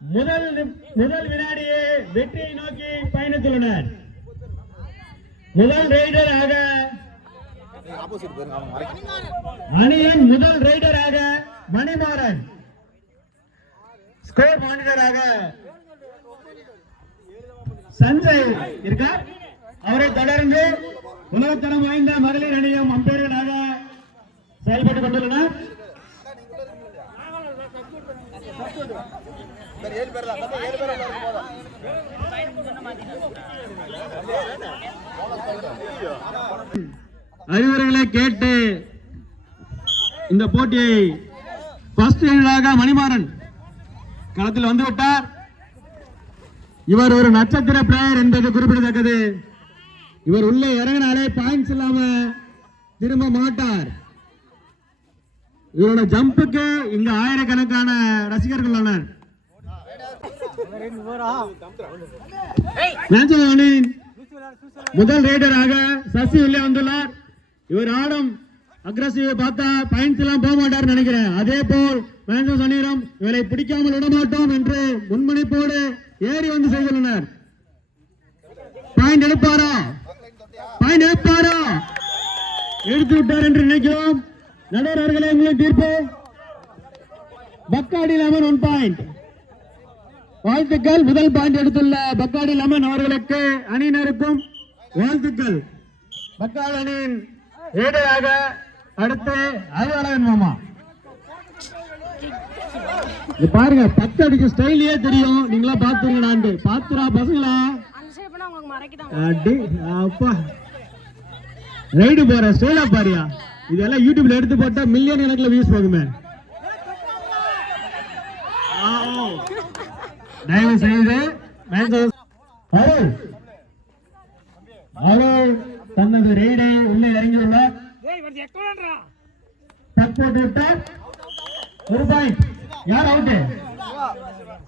முதல் வினாடியே வெற்றியை நோக்கி பயணித்துள்ளனர். முதல் ரைடராக அணியின் முதல் ரைடராக மணிமாறன், ஸ்கோர் மானிட்டராக சஞ்சய் இருக்கார். அவரை தொடர்ந்து உலகத்தரம் வாய்ந்த மகளிர் அணியும் அம்பையர்களாக செயல்பட்டுக் கொண்டுள்ளனர். அறிவுரைகளை கேட்டு இந்த போட்டியை ஃபர்ஸ்ட் ரைடராக மணிமாறன் களத்தில் வந்துவிட்டார். இவர் ஒரு நட்சத்திர பிளேயர் என்பது குறிப்பிடத்தக்கது. இவர் உள்ளே இறங்கினாலே பாயிண்ட்ஸ் இல்லாம திரும்ப மாட்டார். இவரோட ஜம்புக்கு இங்க ஆயிரக்கணக்கான ரசிகர்கள் உள்ளனர். முதல் ரைடராக சசி உள்ளே வந்துள்ளார். இவர் ஆடும் அக்ரஸிவ் பார்த்தா பாயிண்ட்ஸ் எல்லாம் போக மாட்டார் நினைக்கிறேன். அதே போல் மேன்சஸ் அணியிடம் இவரை பிடிக்காமல் விடமாட்டோம் என்று முன்மணிப்போடு ஏறி வந்து செய்துள்ளனர். பாயிண்ட் எடுப்பாரா? பாயிண்ட் எடுப்பாரா? எடுத்து விட்டார் என்று நினைக்கிறோம். நடுவர்களே உங்களுக்கு தீர்ப்பு. பக்காடி லெமன் 1 பாயிண்ட். வாழ்த்துக்கள். முதல் பாயிண்ட் எடுத்துள்ள பக்காடி லெமன் அவர்களுக்கு அணியினருக்கும் வாழ்த்துக்கள். பக்காடி அணியின் ரைடராக அடுத்து அறிவாளன் மாமா. பாருங்க 10 அடிக்கு ஸ்டைலே தெரியும். நீங்களா பாத்துருங்க. பாத்துரா பசங்களா அப்பா ரைடு போற ஸ்டைலா பாரியா. இதெல்லாம் யூடியூப்ல எடுத்து போட்டா மில்லியன் கணக்குல வியூஸ் போகுமே. தயவு செய்து தனது ரைடை உள்ளே இறங்கியுள்ளார். போட்டு விட்டார். 1 பாயிண்ட். யார் அவுட்?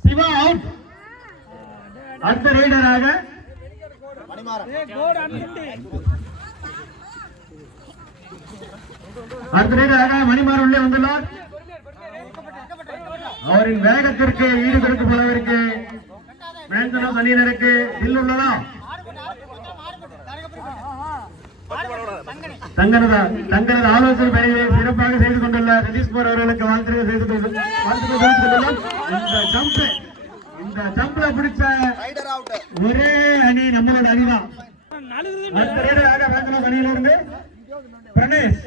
சிவா அவுட். அடுத்த ரைடராக மணிமாறன் உள்ளே வந்துள்ளார். அவரின் வேகத்திற்கு ஈடு கொடுக்கும் அளவிற்கு மேன்சனஸ் அணியினருக்கு தில் உள்ளதா? தங்களது ஆலோசனை பணியை சிறப்பாக செய்து கொண்டுள்ள சதீஷ்குமார் அவர்களுக்கு வாழ்த்துக்கள் செய்து கொண்டுள்ளார். இந்த ஜம்ப்ல பிடிச்ச ஒரே அணி நம்மளோட அணிதான். அடுத்த ரைடராக மேன்சனஸ் அணியிலிருந்து பிரணேஷ்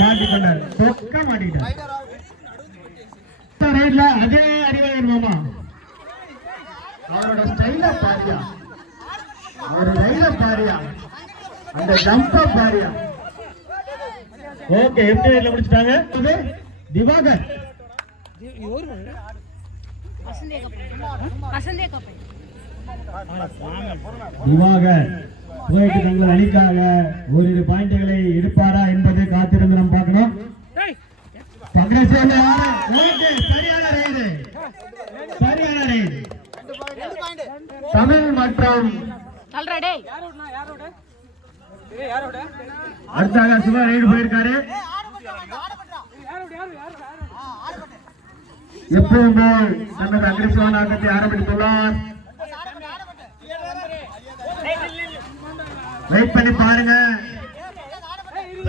மாட்டிக்கொண்டார். சொக்க மாட்டிக்கிட்டார். அதே அறிவாளன் மாமா அவரோட ஸ்டைல பாரியா, அவரோட ரைட பாரியா, அந்த ஜம்ப பாரியா. ஓகே எம்டி ரைட்ல முடிச்சிட்டாங்க. திவாகர் போயிட்டு தங்கள் அணிக்காக ஓரிரு பாயிண்ட்களை எடுப்பாரா என்பதை காத்திருந்து நாம் பார்க்கணும். சரியான ரைடு தமிழ் மற்றும் அடுத்தாக சிவா ரைடு போயிருக்காரு. எப்பவும் போல் தனது அக்ரெசிவான ஆட்டத்தை ஆரம்பித்துள்ளார். வெயிட் பண்ணி பாருங்க.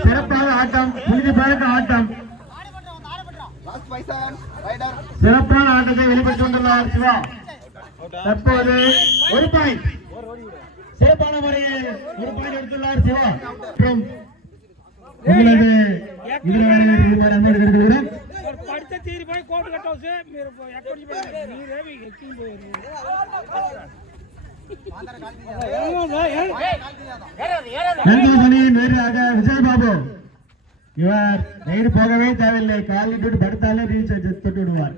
சிறப்பாக ஆட்டம், புரிஞ்சு பாருங்க ஆட்டம். சிறப்பான ஆட்டத்தை வெளிப்படுத்தி கொண்டுள்ளார் சிவா. தற்போது 1 பாயிண்ட். சிறப்பான முறையில் 1 பாயிண்ட் எடுத்துள்ளார் சிவா. உங்களது விஜய் பாபு இவர் ரைடு போகவே தேவையில்லை. காலிட்டு படுத்தாலே ரீச் தொட்டு விடுவார்.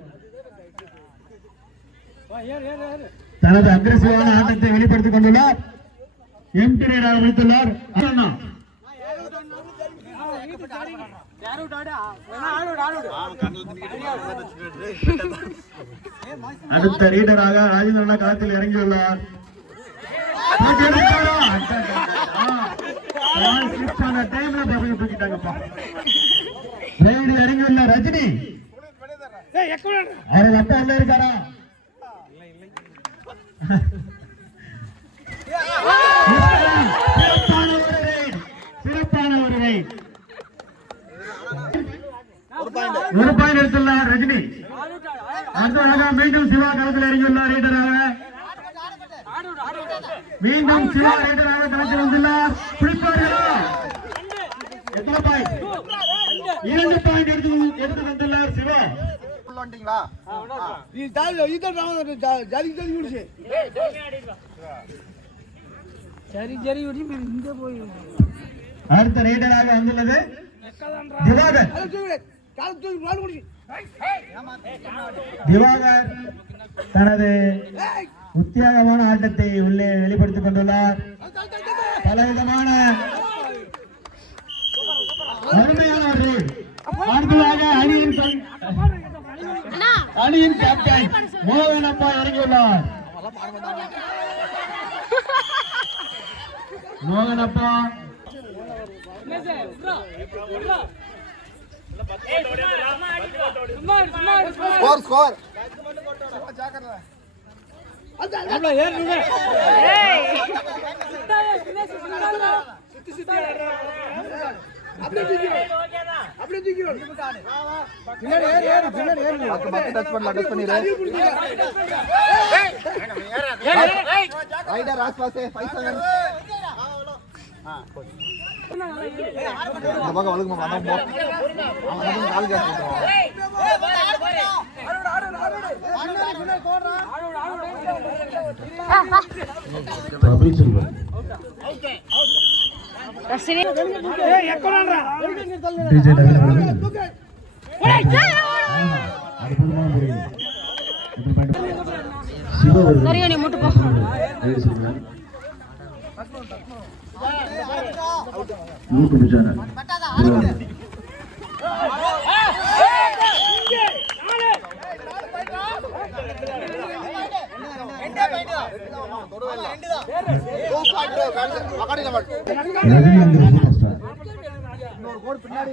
தனது அக்ரெசிவான ஆட்டத்தை வெளிப்படுத்திக் கொண்டுள்ளார். எம்டி ரைடாக முடித்துள்ளார். அடுத்த ரீடராக ராஜேந்திரன் களத்தில் இறங்கியுள்ளார். டைம்ல தூக்கிட்டாங்கப்பா. ரைடு இறங்கியுள்ள ரஜினி அவரது அப்பா உள்ள இருக்காரா? சிறப்பான ஒரு ரைட். ஒரு பாயிண்ட் எடுத்துள்ளார் ரஜினி. அடுத்ததாக மீண்டும் சிவா களத்தில் இறங்கியுள்ளார் ரைடராக. மீண்டும் சிவா ரைடராக களத்தில் வந்துள்ளார். பிடிப்பார்களா? எத்தனை பாயிண்ட்? 2 பாயிண்ட் எடுத்து வந்துள்ளார் சிவா. அடுத்த ரைடராக வந்துள்ளது திவாகர். திவாகர் தனது உத்தியோகமான ஆட்டத்தை உள்ளே வெளிப்படுத்திக் கொண்டுள்ளார். பலவிதமான அருமையான ஒரு அடுத்ததாக அணியின் கேப்டன் மோகன் அப்பா இறங்கியுள்ளார். மோகன் அப்பா ஸ்கோர்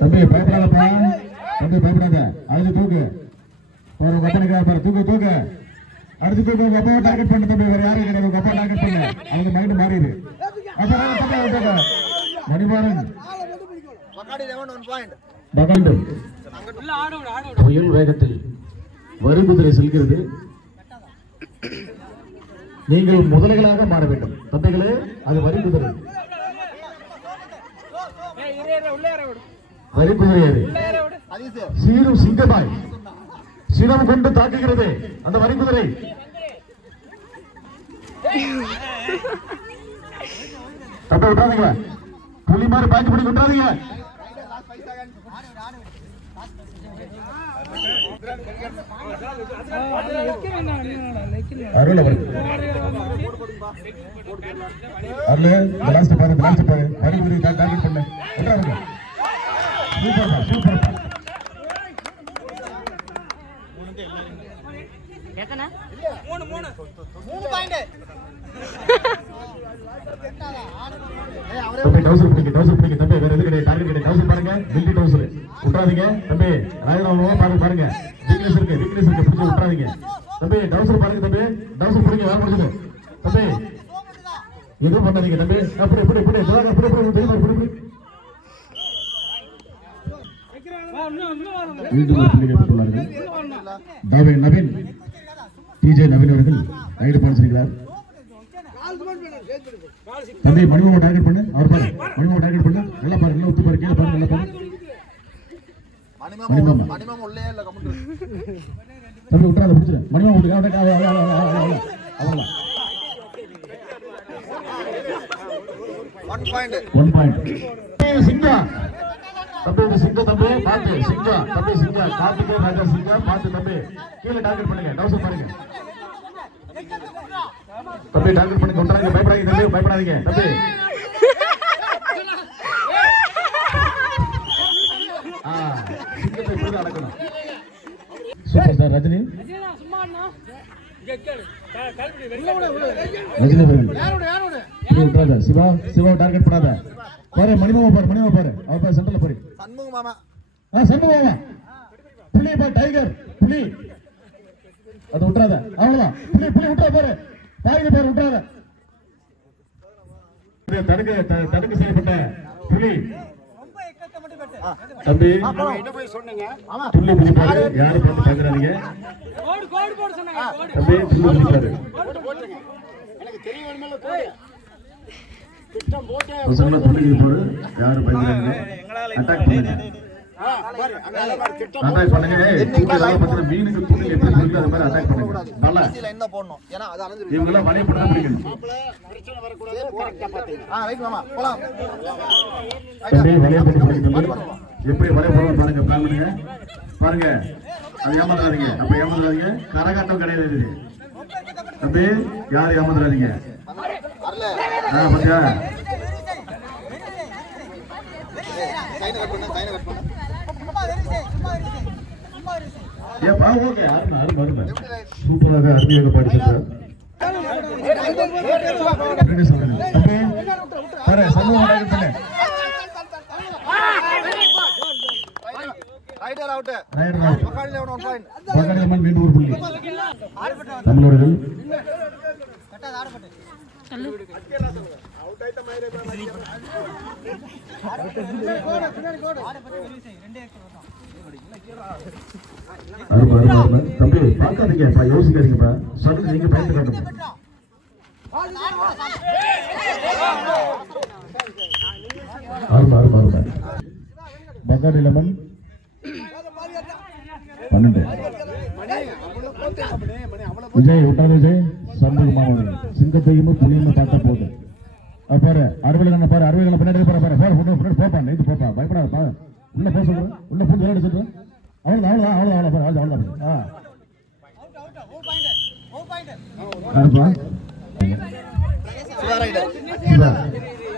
தம்பி பயப்படாதப்பா, தம்பி பயப்படாத. அடுத்து தூக்கு தூக்கு தூக்கு அடுத்து தூக்கு. உங்க அப்பாவை டார்கெட் பண்ண தம்பி, வேற யாரும் கிடையாது. உங்க அப்பா டார்கெட் பண்ணு, அவங்க மைண்ட் மாறிடு. மணிமாறன் புயல் வேகத்தில் வரிகுதிரை செல்கிறது. நீங்கள் முதலைகளாக மாற வேண்டும் தந்தைகளே. அது வரிகுதிரை, வரிகுதிரை சீரும் சிங்கமாய் சினம் கொண்டு தாக்குகிறது அந்த வரிகுதிரை. தப்ப விட்டாதீங்க, புலி மாதிரி பாய்ச்சி பிடி விட்டாதீங்க. அருள் அவர்கள் லாஸ்ட் பாரு வரிகுதிரை டார்கெட் பண்ணு. Super super. டவுசர் பிடிக்க தம்பி, வேற எது கிடையாது. டார்கெட் கிடையாது. டவுசர் பாருங்க, பில்லி டவுசர் விட்டுறாதீங்க தம்பி. ராஜராம பாருங்க, வீக்னஸ் இருக்கு பிடிச்சி விட்டுறாதீங்க தம்பி. டவுசர் பாருங்க தம்பி, டவுசர் பிடிங்க. வேலை முடிஞ்சது தம்பி, எதுவும் பண்ணாதீங்க தம்பி. அப்படி இப்படி இப்படி இப்படி நவீன் டிஜே நவீன் அவர்கள் ரைடு பாலிச்சிருக்கிறார். தம்பி மணிமாவை டார்கெட் பண்ணு. அவர் பாரு, மணிமாவை டார்கெட் பண்ணு. நல்லா பாரு, நல்லா ஒத்து பாரு, கீழே பாரு, நல்லா பாரு. தம்பி விட்டுறாத, பிடிச்சிரு. மணிமாவை விட்டுக்க. அவ்வளவுதான். 1 பாயிண்ட். சிங்கா தம்பி, சிங்க தம்பி பாத்து. சிங்கா தம்பி, சிங்கா கார்த்திகே ராஜா சிங்கா பாத்து தம்பி. கீழே டார்கெட் பண்ணுங்க. டவுசர் பாருங்க தம்பி, டார்கெட் பண்ணி கொண்டாங்க. பயப்படாதீங்க தம்பி, பயப்படாதீங்க தம்பி. சிங்கத்தை இப்படி அடக்கணும். Super sir Rajini. Siva target பண்ணாத. பாரு மணிமாவை பாரு, அவர் பாரு சென்டர்ல பாரு. சண்முக மாமா சண்முகமா புலி பா டைகர் புலி அது விட்டுறாத அவ்வளவுதான் புலி புலி விட்டுற பாரு டைகர் பேர் விட்டுறாத தடுக்க செய்யப்பட்ட புலி தம்பி துள்ளி குதிப்பாரு யாரும் பார்த்து பேசுறாதீங்க தம்பி துள்ளி குதிப்பாரு துள்ளி குதிப்பாரு யாரும் பயந்துறாங்க அட்டாக் பண்ணுங்க அட்டாக் பண்ணுங்க மீனுக்கு துணி எப்படி சொல்லி அது மாதிரி அட்டாக் பண்ணுங்க நல்லா என்ன போடணும் ஏன்னா அது அலஞ்சு இவங்க எல்லாம் வலைய போட்டு பிடிக்கணும் பிரச்சனை வர கூடாது கரெக்ட்டா பாத்தீங்க ரைட் மாமா போலாம் அப்படியே வலைய போட்டு பிடிக்கணும் எப்படி வலைய போடணும் பாருங்க பிளான் பண்ணுங்க பாருங்க அது ஏமாறாதீங்க அப்ப ஏமாறாதீங்க கரகாட்டம் கிடையாது இது அப்படியே யார் ஏமாறாதீங்க பாத்தியா ஓகே சூப்பராக அருமையாக பாடிச்சிருக்கார் மீண்டும் ஒரு புள்ளி தமிழர்கள் தம்பி பார்க்காதீங்கப்பா யோசிக்காதீங்கப்பா சொல்லுங்க நீங்க பயந்து காட்டுங்க பகாடி லெமன் 12 விஜய் விட்டாரு விஜய் சண்முக மாமன் சிங்கத்தையும் புலியும் பார்த்தா போகுது பாரு அறுவலை பாரு அறுவலை பின்னாடி பாரு போப்பா நைட்டு போப்பா பயப்படாத உள்ள போக சொல்றேன் உள்ள பூ விளையாட சொல்றேன் அவ்வளவுதான்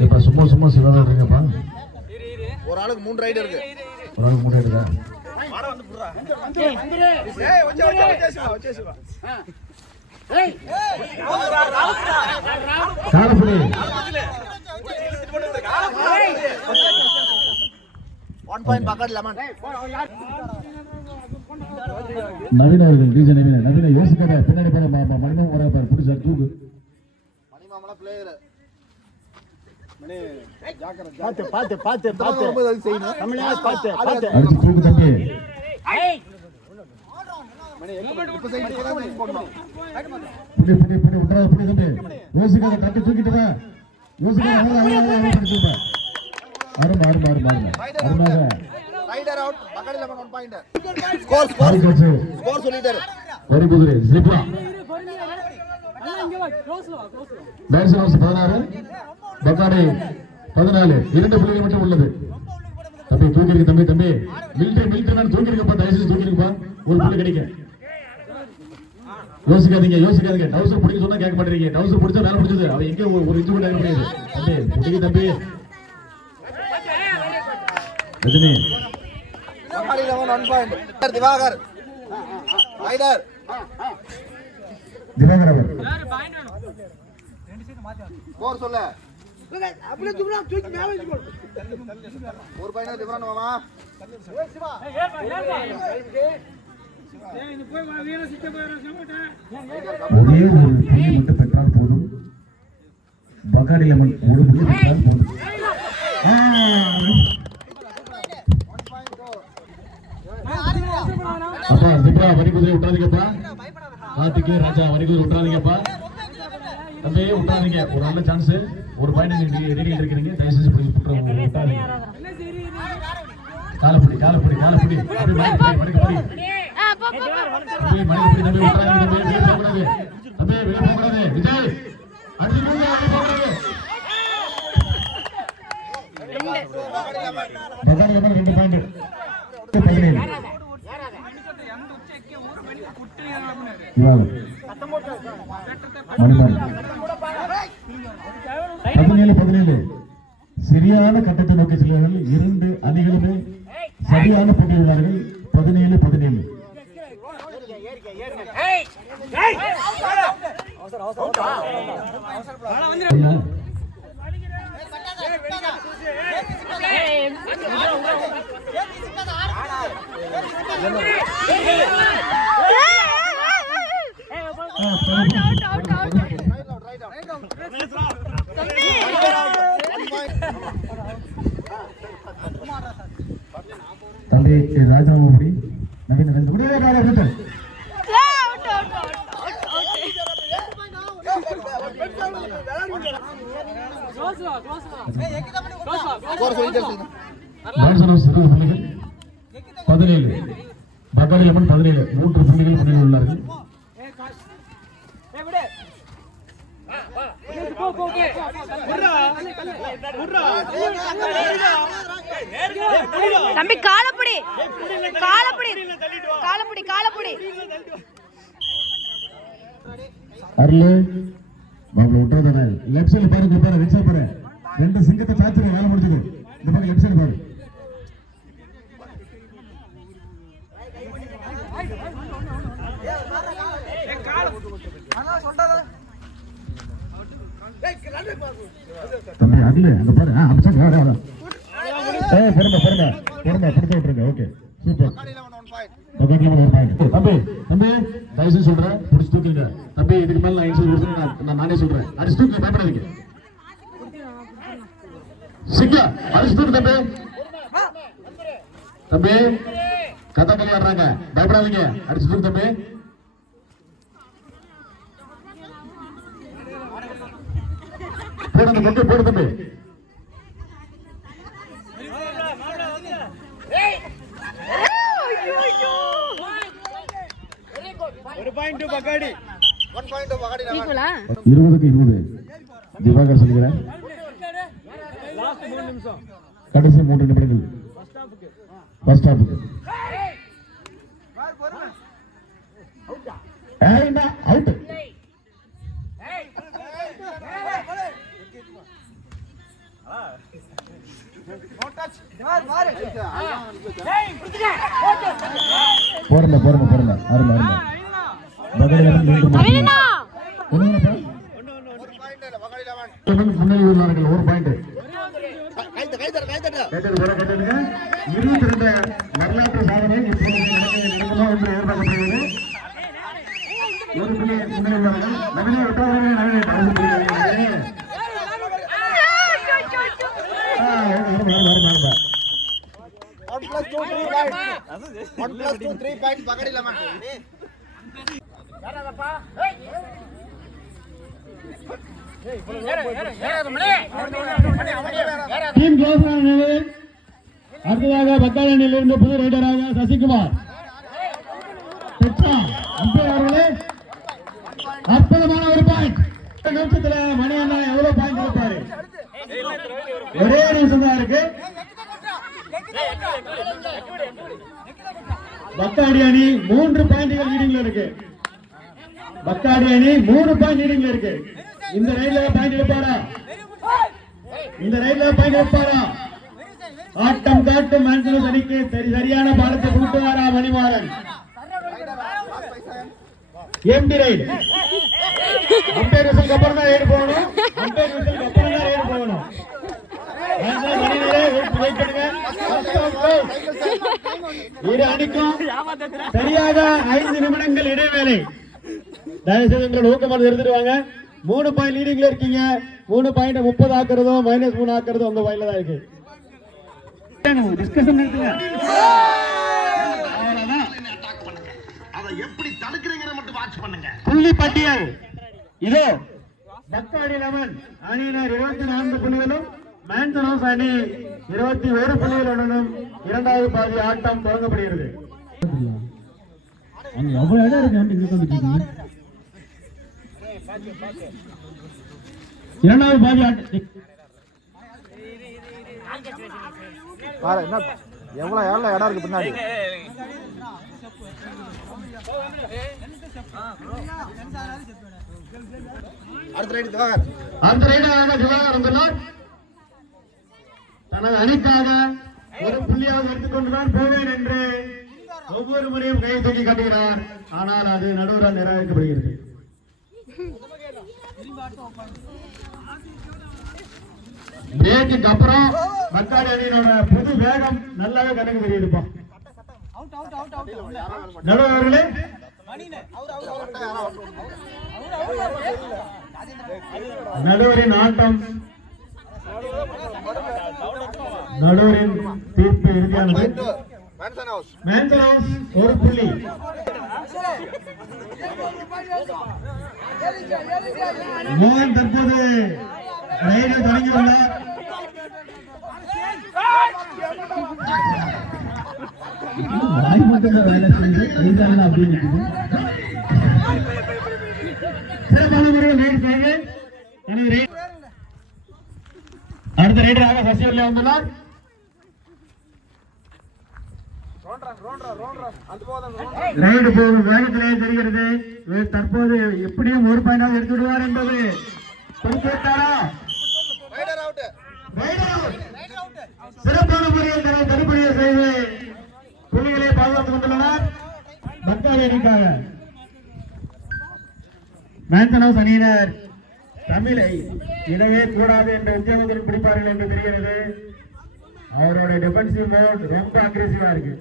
இப்ப சும்மா சிவராடுறீங்கப்பா ஒரு ஆளுக்கு 3 ரைடு இருக்கு ஒரு ஆளுக்கு 3 ரைடு காலப்புலி நவீன அவர்கள் டிஜே நவீன யோசிக்காத பின்னாடி பாரு மணிமா வர பாரு புடிச்சா தூக்கு மணிமாமல பிளேயர் பாத்து செய்யணும் தமிழா பாத்து அடிச்சு தூக்கு தம்பி புடி விட்றா புடி தம்பி யோசிக்காத தட்டி தூக்கிட்டு வா யோசிக்காத ரைடர் அவுட் பக்கத்துல லெமன் 1 பாயிண்ட் ஸ்கோர் சொல்லிட்டாரு வெரி குட் ரே ஜிப்ரா டான்ஸ் ஹவுஸ் 16 பக்காடி 14 இரண்டு புள்ளிகள் மட்டும் உள்ளது தம்பி தூக்கிருக்கு தம்பி மிலிட்டரி நான் தூக்கிருக்கப்பா தயவுசெய்து தூக்கிருக்கப்பா ஒரு புள்ளி கிடைக்கும் யோசிக்காதீங்க டவுசர் பிடிக்க சொன்னா கேட்க மாட்டீங்க டவுசர் பிடிச்சா வேலை பிடிச்சது அவன் எங்க ஒரு இன்ச்சு கூட முடியாது தம்பி ரஜினி திவாகர் அவர் ஸ்கோர் சொல்ல அப்படியே துப்ரா தூக்கி மேல வச்சு போடு ஒரு பையனா டிஃபரன் மாமா ஏய் நீ போய் வா வீர சிக்க போறா சமட்ட ஒரே ஒரு புள்ளி மட்டும் பெற்றால் போதும் பகாடி லெமன் ஒரு புள்ளி பெற்றால் போதும் அப்பா திப்ரா வரிகுதிரை விட்டாதீங்கப்பா கார்த்திகே ராஜா வரிகுதிரை விட்டாதீங்கப்பா தம்பி விட்டாதீங்க ஒரு நல்ல சான்ஸ் ஒரு பாயிண்ட் நீங்க ரெடியில் இருக்கீங்க தயவுசெய்து விட்டாதீங்க காலப்படி அப்படி மணிக்கு படி தம்பி விட்டாதீங்க தம்பி வெளியே போகக்கூடாது விஜய் அடிச்சு போகக்கூடாது பகாடி லெமன் 2 பாயிண்ட் 17 17 சரியான கட்டத்தை நோக்கி செல்வார்கள். 2 அணிகளுமே சரியான போட்டியுள்ளார்கள். 17 17 தம்பி ராஜாமூடி நவீன முடியாது பதினேழு பக்காடி லெமன் 17 3 புள்ளிகள் முன்னிலையில் உள்ளார்கள். தம்பி காலப்படி காலப்படி காலப்படி காலப்படி அருளு பாபு விட்டுறதானே லெஃப்ட் சைடு பாருங்க பாரு ரைட் சைடு பாரு ரெண்டு சிங்கத்தை சாத்துங்க வேலை முடிச்சுக்கோ இந்த பக்கம் லெஃப்ட் சைடு பாரு தம்பி அருளு அங்க பாரு அம்சம் வர வர பொறுமை பொறுமை பொறுமை பிடிச்சு விட்டுருங்க ஓகே சூப்பர் தம்பி தம்பி தயவுசெய்து சொல்றேன் பிடிச்சி தூக்குங்க தம்பி இதுக்கு மேல நான் இன்சூர் கொடுத்து நானே சொல்றேன் அடிச்சு தூக்கு பயப்படாதீங்க சிக்கா அடிச்சு தூக்கு தம்பி தம்பி கதை கல்யாடுறாங்க பயப்படாதீங்க அடிச்சு தூக்கு தம்பி போடுங்க தம்பி போடு தம்பி பக்காடி 20க்கு 20 திவாகர் சொல்கிறேன் கடைசி 3 நிமிடங்கள் ஃபர்ஸ்ட் ஹாஃப்க்கு அவுட் போறல போறல போறல அருமை அருமை பகடி அவினா முன்னாடி உள்ளார்கள் ஒரு பாயிண்ட் கேட்டுடுங்க 22 வரலாற்று சாதனை நடக்கணும் என்று எதிர்பார்க்கப்படுகிறது ஒரு புள்ளி முன்னாடி உள்ளார்கள் நவீன டீம் க்ளோஸ் ஆன நிலையில் அடுத்ததாக பக்காடி அணியிலிருந்து புது ரைடராக சசிகுமார் அம்பையர் அவர்களே அற்புதமான ஒரு பாயிண்ட் நிமிஷத்துல மணி அண்ணா எவ்வளவு பாயிண்ட் கொடுப்பாரு ஒரே நிமிஷம் தான் இருக்கு பக்காடி அணி 3 பாயிண்ட்கள் லீடிங்ல இருக்கு பக்காடி அணி 3 பாயிண்ட் லீடிங்ல இருக்கு இந்த ரைட்ல பாயிண்ட் எடுப்பாரா இந்த ரைட்ல பாயிண்ட் எடுப்பாரா ஆட்டம் காட்டும் மேன்சனஸ் அணிக்கு சரியான பாலத்தை கொடுத்துவாரா மணிமாறன் எம்டி ரைட் அம்பையர் விசிலுக்கு அப்புறம் தான் ரைடு போகணும் அம்பையர் விசிலுக்கு அப்புறம் தான் ரைடு போகணும் இரு அணிக்கும் சரியாக 5 நிமிடங்கள் இடைவேளை தயவுசெய்து உங்களோட ஊக்கமாக எடுத்துட்டு வாங்க 3 பாயிண்ட் லீடிங்ல இருக்கீங்க 3 பாயிண்ட் 30 ஆக்குறதும் -3 ஆக்குறதும் உங்க பாயிண்ட்ல தான் இருக்கு டிஸ்கஷன் நடத்துங்க அவ்வளவுதான் அதை எப்படி தடுக்கிறீங்கன்னு மட்டும் வாட்ச் பண்ணுங்க புள்ளி பட்டியல் இதோ பக்காடி லெமன் அணியினர் 24 புள்ளிகளும் மேன்சனோஸ் அணி 21 புள்ளிகளுடனும் இரண்டாவது பாதி ஆட்டம் தொடங்கப்படுகிறது அங்க எவ்வளவு இடம் இருக்கு இங்க வந்துட்டீங்க இரண்டாவது பாதி ஆட்டம் பாரு என்ன எவ்வளவு இடம் இருக்கு பின்னாடி அடுத்த ரைடு திவாகர் அந்த ரைடாக திவாகர் வந்துள்ளார் தனது அணிக்காக ஒரு புள்ளியாக எடுத்துக்கொண்டுதான் போவேன் என்று ஒவ்வொரு முறையும் கை தூக்கி காட்டுகிறார் ஆனால் அது நடுவரால் நிராகரிக்கப்படுகிறது பிரேக்குக்கு அப்புறம் பக்காடி அணியினோட புது வேகம் நல்லாவே கணக்கு தெரியுதுப்பா நடுவர் அவர்களே, நடுவரின் ஆட்டம், நடுவரின் தீர்ப்பு இறுதியானது. மேன்சன் ஹவுஸ் ஒரு புள்ளி. மோகன் தற்போது ரைடை தொடங்கியுள்ளார். வாய் மட்டும் வேலை செய்து கைதான அப்படின்னு சிறப்பான முறையில் ரைடு செய்து அடுத்த ரைடராக சசிவல்லி வந்துள்ளார். ரைடு போகும் வேகத்திலே தெரிகிறது. தற்போது எப்படியும் ஒரு பாயிண்டாக எடுத்து விடுவார் என்பது பொறுப்பேற்றாரா? சிறப்பான முறையில் தடுப்படியை செய்து புள்ளிகளை பாதுகாத்துக் கொண்டுள்ளனர் பக்தாரி அணிக்காக. மேன்சன் ஹவுஸ் அணியினர் தமிழை இடவே கூடாது என்ற உத்தியோகத்தில் பிடிப்பார்கள் என்று தெரிகிறது. அவருடைய டிஃபென்சிவ் மோட் ரொம்ப அக்ரெசிவா இருக்கு.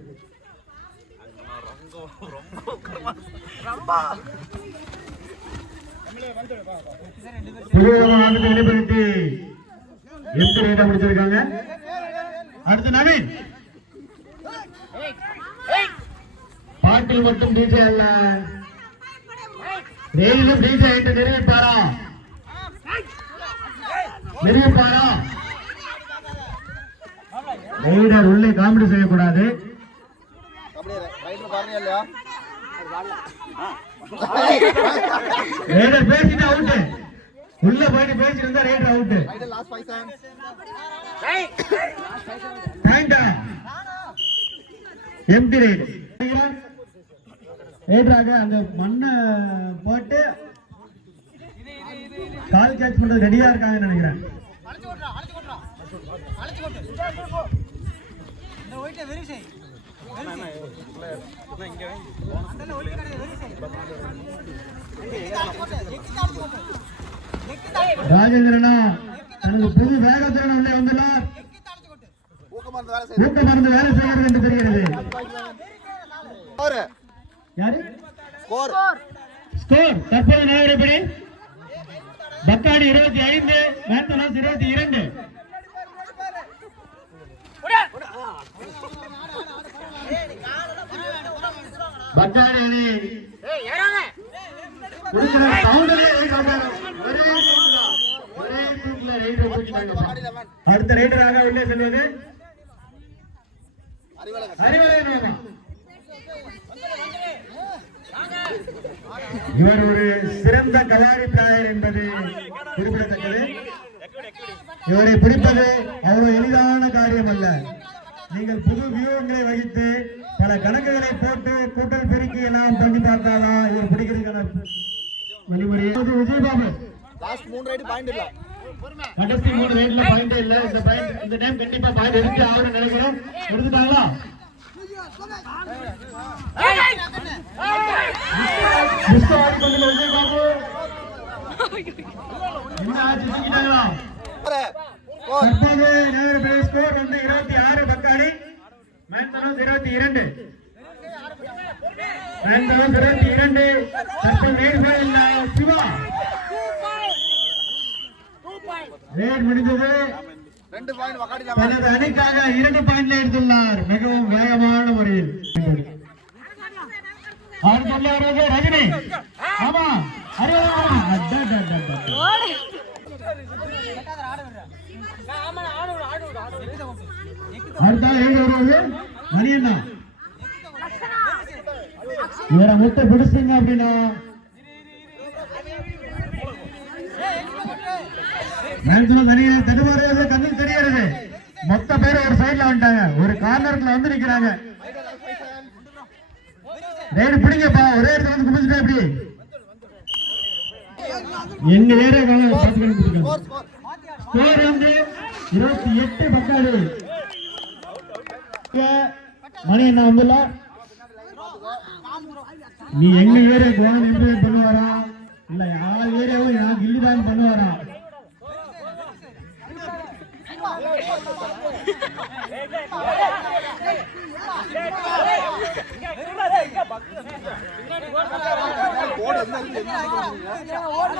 புதுவரமாக வெளிப்படுத்தி எந்த ரேட்டா முடிச்சிருக்காங்க. அடுத்து நவீன். பாட்டில் மட்டும் டிஜே அல்ல, ரேடியிலும் டிஜே என்று நிரூபிப்பாரா? ரைடர் உள்ளே காமெடி செய்யக்கூடாது. ரைடர் பேசிட்டு அவுட். உள்ள போயிட்டு பேசிட்டு இருந்தா ரைடர் அவுட். Empty raid. ரைடராக அந்த மண்ணை போட்டு கால் கேட்ச் பண்றது ரெடியா இருக்காங்கன்னு நினைக்கிறேன். ராஜேந்திரனா தனது புது வேகத்துடன் உள்ளே வந்துள்ளார். ஊக்க மருந்து வேலை செய்கிறது என்று தெரிகிறது. ஸ்கோர் தற்போது நிலவரப்படி பக்காடி 25, மேன்சன் ஹவுஸ் 22. பக்காடி அணி அடுத்த ரைடராக உள்ளே செல்வது அறிவலை. இவர் ஒரு சிறந்த கவாரி பிளேயர் என்பது குறிப்பிடத்தக்கது. இவரை பிடிப்பது அவ்வளவு எளிதான காரியம் அல்ல. நீங்கள் புது வியூகங்களை வகித்து பல கணக்குகளை போட்டு கூட்டல் பெருக்கி எல்லாம் பண்ணி பார்த்தாதான் இவர் பிடிக்கிறதுக்கான வழிமுறை. விஜயபாபு கடைசி 3 ரைட்ல பாயிண்ட் இல்ல. இந்த டைம் கண்டிப்பா பாயிண்ட் எடுத்து ஆகும்னு நினைக்கிறேன். எடுத்துட்டாங்களா? ஸ்கோர் வந்து 26 பக்காடி, mansion house 22. Mansion house 22. Siva raid முடிந்தது. தனது அணிக்காக 2 பாயிண்ட்ல எடுத்துள்ளார் மிகவும் வேகமான முறையில். ரஜினி ஆமா மணியண்ணா வேற முட்டை பிடிச்சிங்க அப்படின்னா தடுமாறியது கண்ணில் தெரியாது. மொத்த பேர் ஒரு சைட்ல வந்துட்டாங்க, ஒரு கார்னர்ல வந்து நிக்கிறாங்க. ரைடு பிடிங்கப்பா, ஒரே இடத்துல வந்து குமிச்சுட்டா எப்படி? எங்க ஏரியா ஸ்கோர் வந்து 28 பக்காடு. மணி என்ன வந்துள்ள நீ எங்க ஏரியாவுக்கு இம்ப்ரூவ் பண்ணுவாரா இல்ல யார் ஏரியாவும் எனக்கு இல்லுதான் பண்ணுவாரா? ஒரு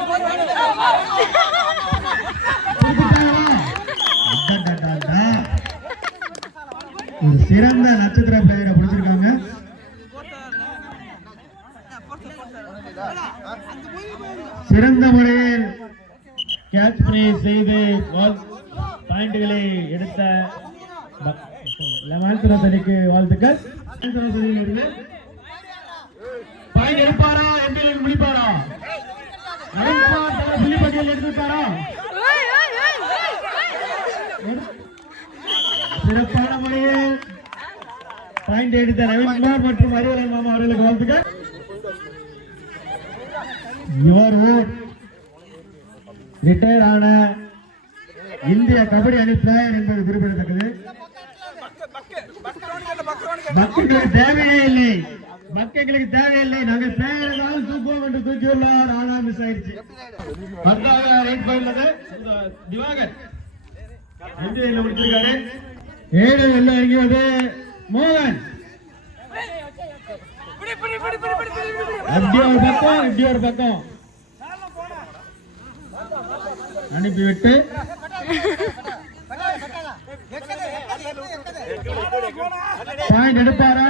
சிறந்த நட்சத்திர பிளேயரை பிடிச்சிருக்காங்க. சிறந்த முறையில் கேட்ச் பிளே செய்து பாயிண்ட்களை எடுத்த லெவன்த் அணிக்கு வாழ்த்துக்கள். பாயிண்ட் எடுப்பாரா, எம்பிஎல் முடிப்பாரா, புள்ளிப்பட்டியல் எடுத்துட்டாரா? சிறப்பான முறையில் பாயிண்ட் எடுத்த ரவீந்திரகுமார் மற்றும் அறிவலன் மாமா அவர்களுக்கு வாழ்த்துக்கள். யுவர் ஓட் ரிட்டையர் ஆன இந்திய கபடி அணி பிளேயர் என்பது குறிப்பிடத்தக்கது. மக்களுக்கு தேவையே இல்லை, மக்களுக்கு தேவையில்லை, நாங்கள் பிளேயர் தூக்குவோம் என்று தூக்கியுள்ளார். ஆனா மிஸ் ஆயிடுச்சு. ரைட் பைலது திவாகர் இந்தியில முடிச்சிருக்காரு. 7 வெள்ள இறங்கியது மோகன். அப்படி ஒரு பக்கம் இப்படி ஒரு பக்கம் அனுப்பிவிட்டு பாயிண்ட் எடுப்பாரா,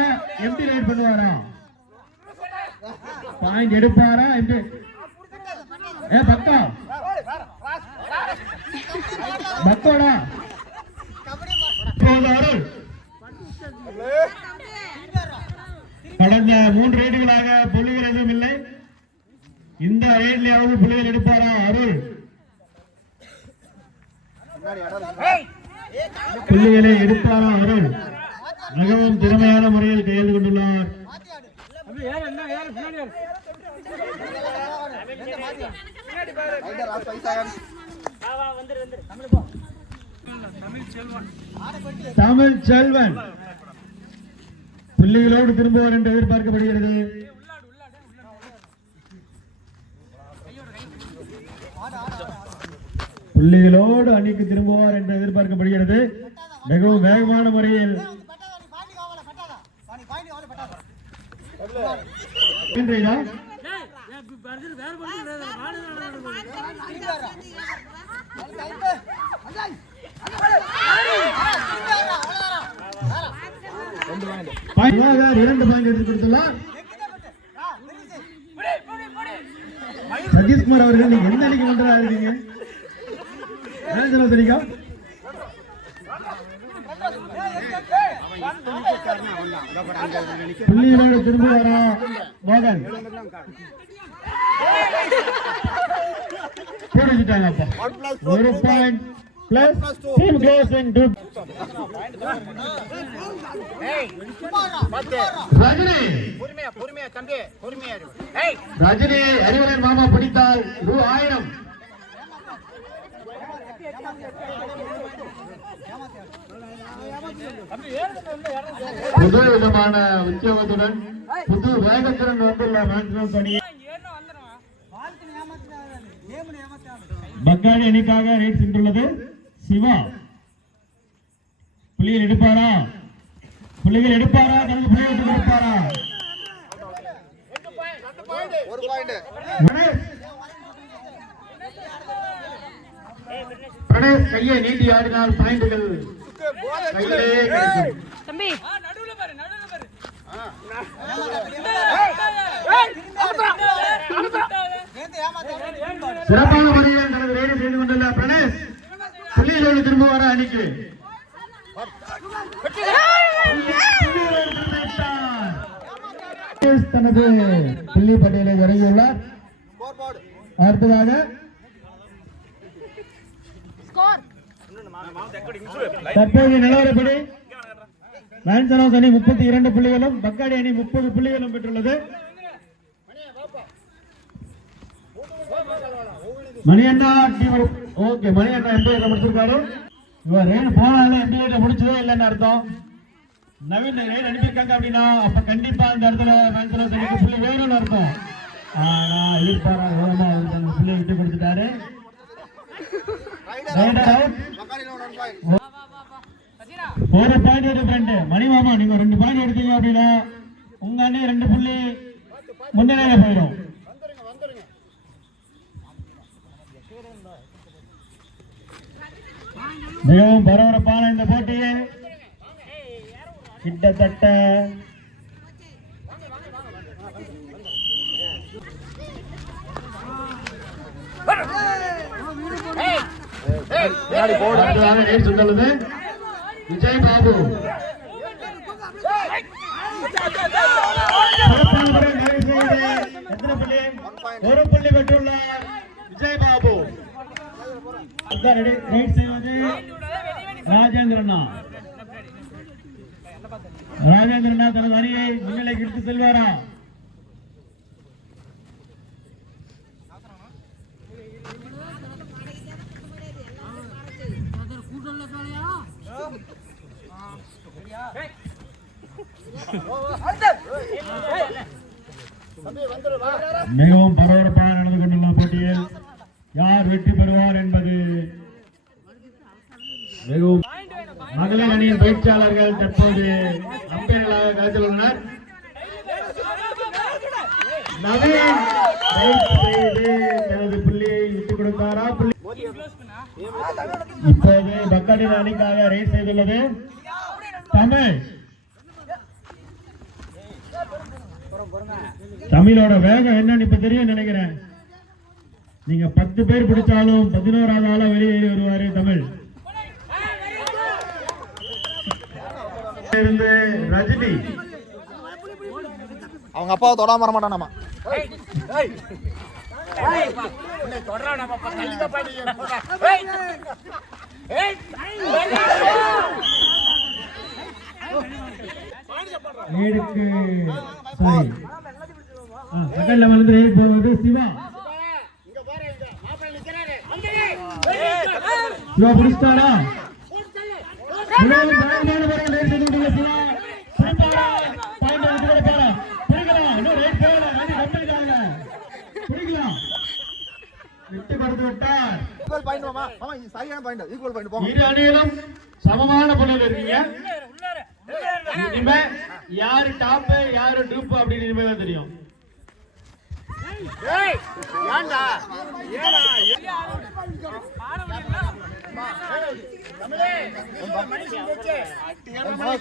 எம்பி ரைட் பண்ணுவாரா? பாயிண்ட் எடுப்பாரா, எம்பி பக்கம் பக்கோடா அருள். கடந்த 3 ரைடுகளாக புள்ளிகள் எதுவும் இல்லை. இந்த ரைட்லயாவது புள்ளிகள் எடுப்பாரா அருள்? புள்ளிகளை எடுப்பாரா அருள்? மிகவும் திறமையான முறையில் கையாண்டு கொண்டுள்ளார். தமிழ் செல்வன் புள்ளிகளோடு திரும்புவார் என்று எதிர்பார்க்கப்படுகிறது. புள்ளிகளோடு அணிக்கு திரும்புவார் என்று எதிர்பார்க்கப்படுகிறது. மிகவும் வேகமான முறையில் இரண்டு பாயிண்ட் எடுத்து கொடுத்துள்ளார். சதீஷ்குமார் அவர்கள் நீங்க எந்த அணிக்கு கொண்டு இருக்கீங்க? புள்ளியோடு திரும்ப வரா மோகன் போட்டுட்டாங்க. ஒரு point plus team closing two. Rajini Rajini Arivalan மாமா பிடித்தால் ரூ.1000. புது விதமான உத்தியோகத்துடன் புது வேகத்துடன் வந்துள்ள மேன்சனோஸ் அணி பக்காடி அணிக்காக ரைட் சென்றுள்ளது. சிவா புள்ளிகள் எடுப்பாரா, புள்ளிகள் எடுப்பாரா, தனது புள்ளிகள் எடுப்பாரா? பிரணேஷ் கையை நீட்டி ஆடினால் பாயிண்டுகள் கையிலேயே கிடைக்கும். சிறப்பான முறையில் தனது ரைடு செய்து கொண்டுள்ள பிரணேஷ் புள்ளிகளோடு திரும்ப வர அணிக்கு தனது புள்ளி பட்டியலை இறங்கியுள்ளார். அடுத்ததாக தற்போதைய நிலவரப்படி மேன்சனோஸ் அணி 32 புள்ளிகளும் பக்காடி அணி 30 புள்ளிகளும் பெற்றுள்ளது. மணியண்ணா ஓகே, மணியண்ணா எம்பிஏ முடிச்சிருக்காரு. இவர் ரைடு போனால எம்பிஏ முடிச்சதே இல்லைன்னு அர்த்தம். நவீன் ரைடு அனுப்பியிருக்காங்க அப்படின்னா அப்ப கண்டிப்பா அந்த இடத்துல மேன்சனோஸ் அணிக்கு புள்ளி வேணும்னு அர்த்தம். ஆனா எதிர்பாராத புள்ளியை விட்டு கொடுத்துட்டாரு. ஒரு பாயிண்ட் டிஃபரண்ட். மணிமாமா நீங்க 2 பாயிண்ட் எடுத்தீங்க அப்படின்னா உங்க அண்ணே 2 புள்ளி முன்னணியில போயிடும். மிகவும் பரபரப்பான இந்த போட்டியில் கிட்டத்தட்ட பின்னாடி போடு. சொல்லுது விஜய் பாபு ஒரு புள்ளி பெற்றுள்ளார் விஜய் பாபு. செய்வது ராஜேந்திரனா. ராஜேந்திரனா தனது அணியை முன்னிலைக்கு எடுத்து செல்வாரா? மிகவும் பரபரப்பாக நடந்து கொண்டுள்ள போட்டியில் யார் வெற்றி பெறுவார் என்பது மிகவும் மகளிர் அணியின் பயிற்சியாளர்கள் தற்போது அம்பையர்களாக களத்தில் உள்ளனர். நவீன் தனது புள்ளியை விட்டுக் கொடுத்தாரா? இப்போது பக்கடின் அணிக்காக ரைட் செய்துள்ளது தமிழ். தமிழோட வேகம் என்னன்னு இப்ப தெரியும் நினைக்கிறேன். நீங்க 10 பேர் பிடிச்சாலும் 11வது ஆளா வெளியேறி வருவாரு தமிழ். இருந்து ரஜினி அவங்க அப்பாவை தொடாம வர மாட்டானாமா. ஏடுக்கு சாரி செகண்ட்ல வந்து போவது சிவா. சிவா பிடிச்சாரா? இரு அணியிலும் சமமான புள்ளியில் இருக்கீங்க. இனிமே யாரு டாப் யாரு டூப் அப்படின்னு இனிமேதான் தெரியும்.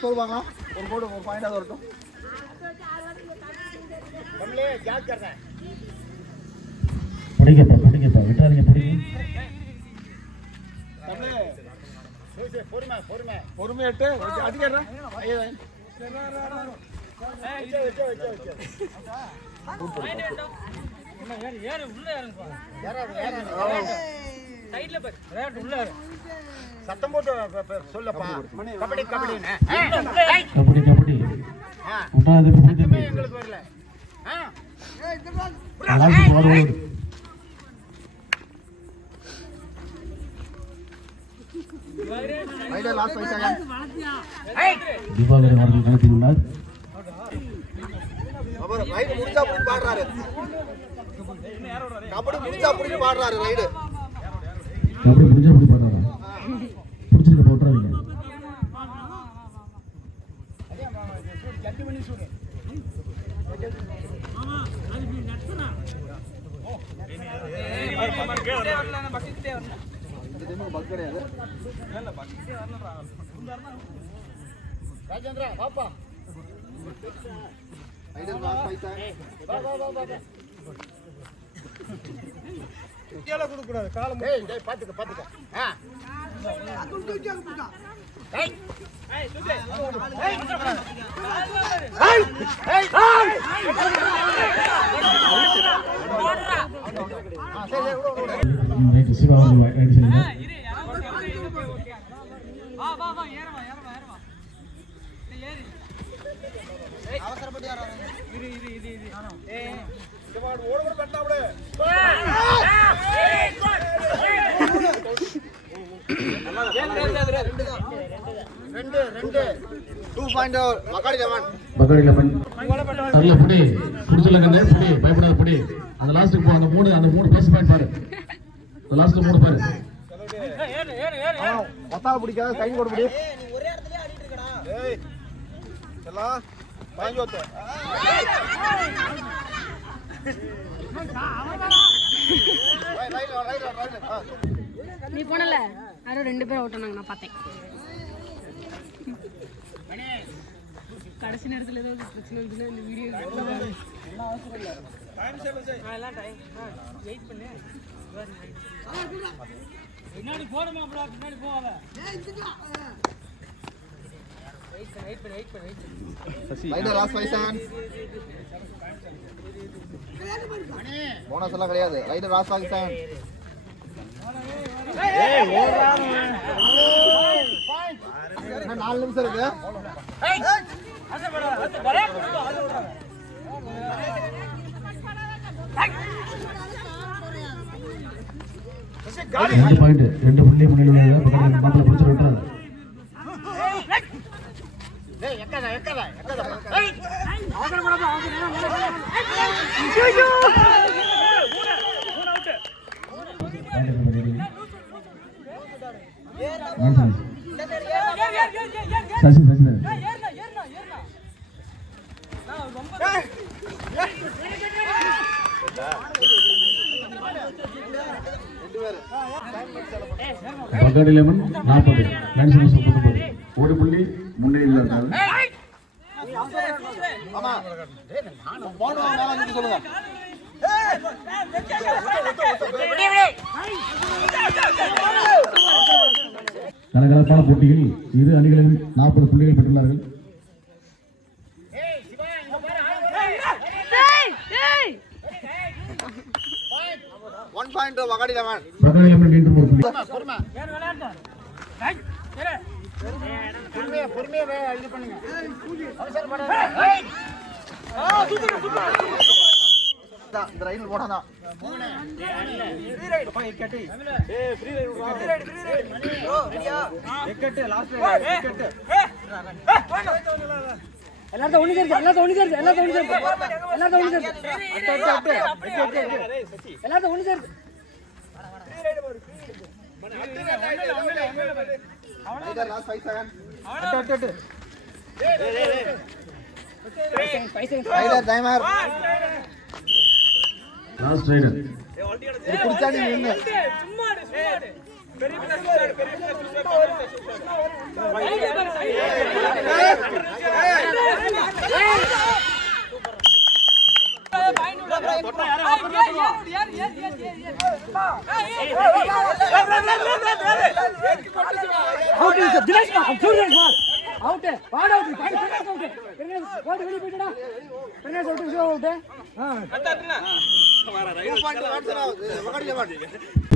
சொல்லுவாங்க ஒரு போடு ஒரு பாயிண்ட் வரட்டும். பிடிக்கப்பா விட்டாதீங்க பிடிக்கும். பொறுமையாட்டு அதிகம் சத்தம் போட்டு சொல்லப்பா. கபடி கபடி கபடி கபடி விட்டாது எங்களுக்கு வரல. தீபாவளி அவர்கள் கணக்கிட்டுள்ளார். முடிச்சா அப்படி பாடுறாரு. கபடி முடிச்சா அப்படி பாடுறாரு. ரைடு கபடி முடிஞ்சா அப்படி பாடுறாரா? பிடிச்சிருக்க போட்டுறாதீங்க. ராஜேந்திரா பாப்பா பாத்துக்க பாத்துக்க. சிவா பக்கடில அதுல புடி புடிச்சல கண்ணே புடி பயப்படாத புடி. அந்த லாஸ்ட்க்கு போ. அந்த மூணு ப்ளஸ் பாயிண்ட் பாரு. அந்த லாஸ்ட்ல 3 பாரு. மத்தால பிடிக்காத கை போட முடியும். ஒரே இடத்துலயே ஆடிட்டு இருக்கடா. ஏய் எல்லாம் வாங்கி ஓத்து. ரைட் ரைட் நீ போனல யாரோ 2 பேர் ஓட்டுனாங்க நான் பார்த்தேன். கடைசி நேரத்தில் ஏதோ பிரச்சனை வந்துச்சுன்னா இந்த வீடியோ பின்னாடி போடுமா ப்ரோ, பின்னாடி போவாத. Rider last 5 seconds. போனஸ் எல்லாம் கிடையாது. Raider last 5 seconds. இன்னும் 4 நிமிஷம் இருக்கு. பாயிண்ட் 2 புள்ளி முன்னிலை உள்ளது. பக்கத்துல மாப்பிள்ளை பிடிச்சு விட்டாரு. சசி பகாடி லெமன் 40 மேன்சன்ஸ் 39 1 புள்ளி முன்னிலையில் இருக்காங்க. ஆமா போடுவா மேல வந்து சொல்லுங்க. கலகலப்பான போட்டியில் இரு அணிகளிலும் 40 புள்ளிகள் பெற்றுள்ளார்கள். ஒன் பாயிண்ட் வகாடி லெமன். பகாடி லெமன் மீண்டும் ஒரு புள்ளி. பொறுமையா இது பண்ணுங்க. இந்த ரைட் போடாதா. ஃப்ரீ ரைட் விட்றா. ஏய் ஃப்ரீ ரைட் ப்ரோ ரெடியா? Wicket last wicket. எல்லாரும் ஒண்ணு சேர்ந்து எல்லாரும் ஒண்ணு சேர்ந்து எல்லாரும் ஒண்ணு சேர்ந்து எல்லாரும் ஒண்ணு சேர்ந்து எல்லாரும் ஒண்ணு சேர்ந்து raider last 5 seconds. Raider timer. Last raider இது குடிச்சா நீ நின்னு.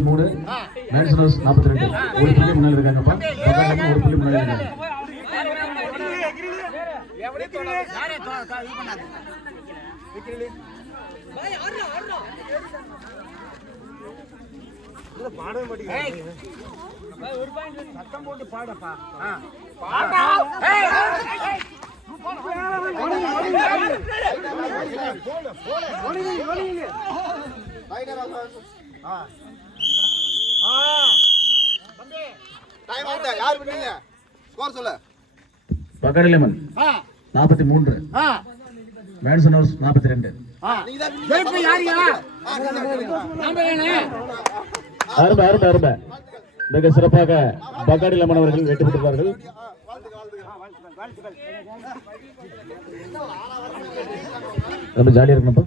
மூணு மேன்சன்ஸ் 42 1 புள்ளி முன்னாடி இருக்காங்கப்பா. பகாடி லெமன் 1 புள்ளி முன்னாடி இருக்காங்க. சத்தம் போட்டு பாடப்பா. யார் பண்ணீங்க? ஸ்கோர் சொல்லு. பகாடி லெமன் 43 மேன்சன்ஸ் 42. அருமை மிக சிறப்பாக பகாடி லெமன் அவர்கள் வெற்றி பெற்றுள்ளார்கள். ரொம்ப ஜாலியா இருக்கணும்ப்பா.